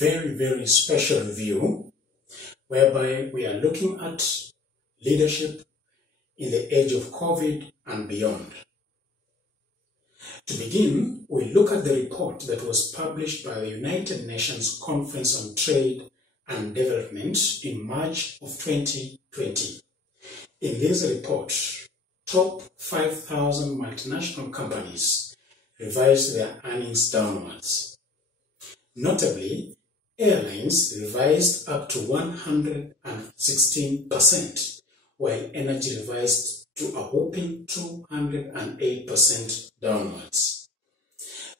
very, very special review whereby we are looking at leadership in the age of COVID and beyond. To begin, we look at the report that was published by the United Nations Conference on Trade and Development in March of 2020. In this report, top 5,000 multinational companies revised their earnings downwards. Notably, airlines revised up to 116%, while energy revised to a whopping 208% downwards.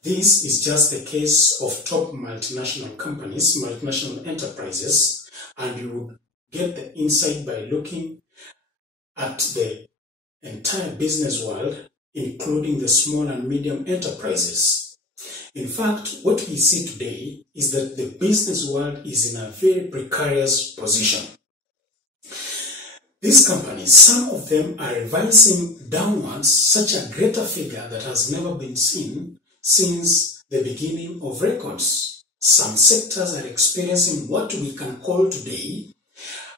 This is just the case of top multinational companies, multinational enterprises, and you would get the insight by looking at the entire business world, including the small and medium enterprises. In fact, what we see today is that the business world is in a very precarious position. These companies, some of them are revising downwards such a greater figure that has never been seen since the beginning of records. Some sectors are experiencing what we can call today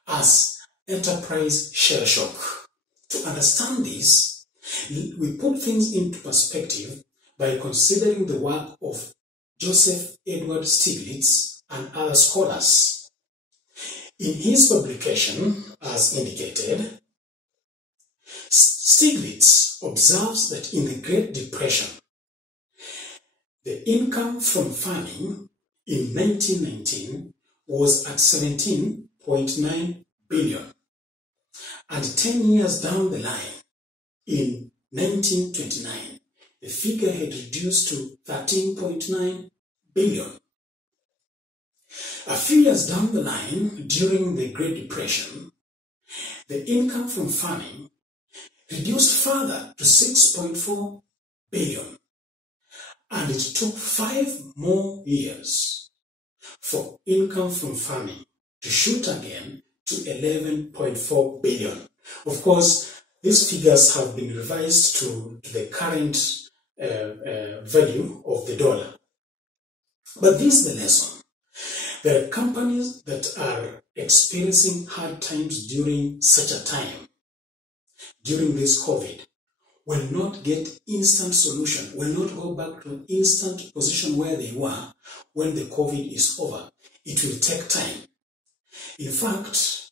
as enterprise shell shock. To understand this, we put things into perspective by considering the work of Joseph Edward Stiglitz and other scholars. In his publication, as indicated, Stiglitz observes that in the Great Depression, the income from farming in 1919 was at 17.9 billion. And 10 years down the line, in 1929, the figure had reduced to 13.9 billion. A few years down the line, during the Great Depression, the income from farming reduced further to 6.4 billion. And it took 5 more years for income from farming to shoot again to 11.4 billion. Of course, these figures have been revised to the current value of the dollar. But this is the lesson. There are companies that are experiencing hard times during such a time, during this COVID, will not get instant solution, will not go back to an instant position where they were when the COVID is over. It will take time. In fact,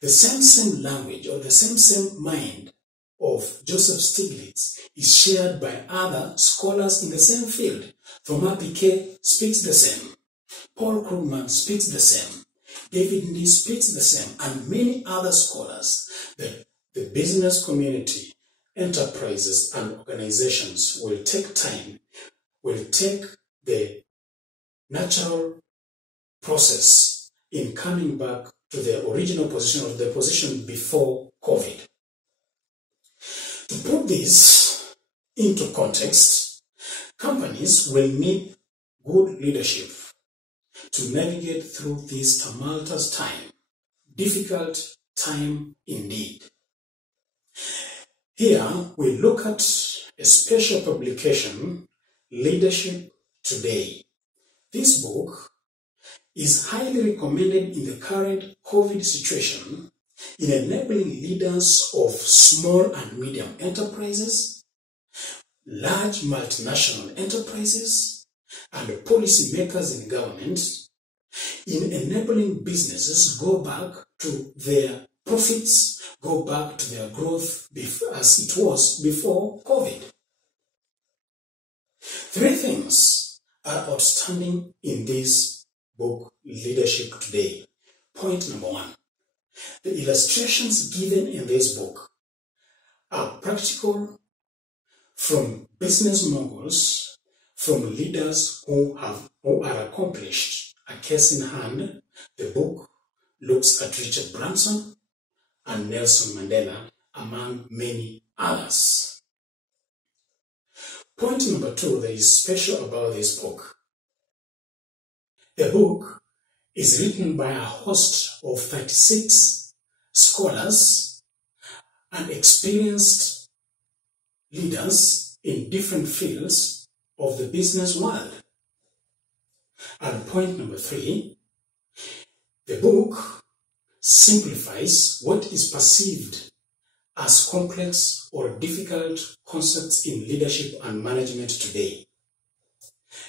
the same language or the same mind of Joseph Stiglitz is shared by other scholars in the same field. Thomas Piketty speaks the same. Paul Krugman speaks the same. David Lee speaks the same. And many other scholars that the business community, enterprises and organizations will take time, will take the natural process in coming back to the original position or the position before COVID. To put this into context, companies will need good leadership to navigate through this tumultuous time, difficult time indeed. Here we look at a special publication, Leadership Today. This book is highly recommended in the current COVID situation in enabling leaders of small and medium enterprises, large multinational enterprises, and policymakers in government in enabling businesses go back to their profits, go back to their growth as it was before COVID. 3 things are outstanding in this book, Leadership Today. Point number 1. The illustrations given in this book are practical from business moguls, from leaders who are accomplished. A case in hand, the book looks at Richard Branson and Nelson Mandela, among many others. Point number 2 that is special about this book. The book is written by a host of 36 scholars and experienced leaders in different fields of the business world. And point number 3, the book simplifies what is perceived as complex or difficult concepts in leadership and management today.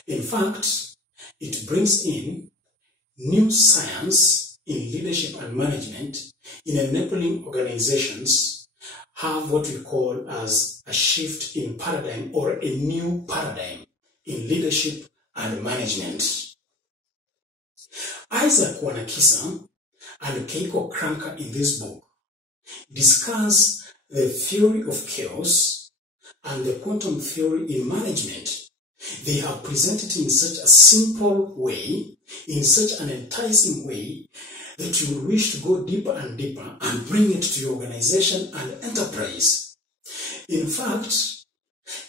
In fact, it brings in new science in leadership and management in enabling organizations have what we call as a shift in paradigm or a new paradigm in leadership and management. Isaac Wanakisa and Keiko Kranker in this book discuss the theory of chaos and the quantum theory in management. They have presented it in such a simple way, in such an enticing way, that you will wish to go deeper and deeper and bring it to your organization and enterprise. In fact,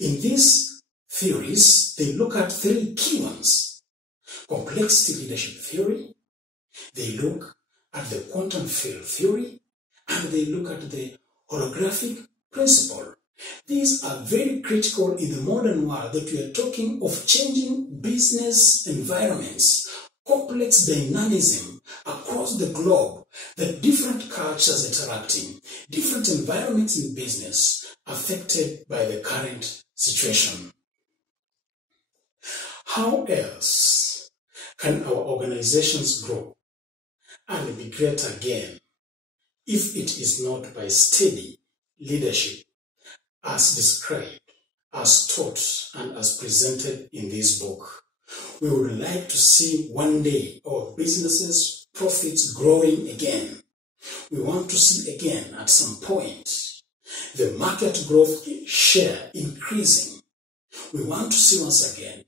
in these theories, they look at 3 key ones: complexity leadership theory, they look at the quantum field theory, and they look at the holographic principle. These are very critical in the modern world that we are talking of changing business environments, complex dynamism across the globe, the different cultures interacting, different environments in business affected by the current situation. How else can our organizations grow and be great again if it is not by steady leadership as described, as taught, and as presented in this book? We would like to see one day our businesses' profits growing again. We want to see again at some point the market growth share increasing. We want to see once again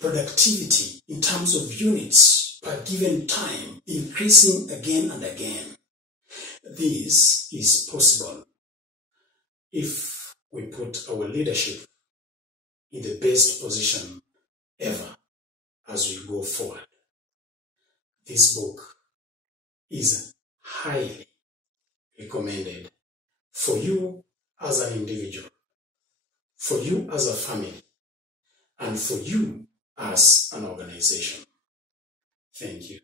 productivity in terms of units per given time increasing again and again. This is possible if we put our leadership in the best position ever as we go forward. This book is highly recommended for you as an individual, for you as a family, and for you as an organization. Thank you.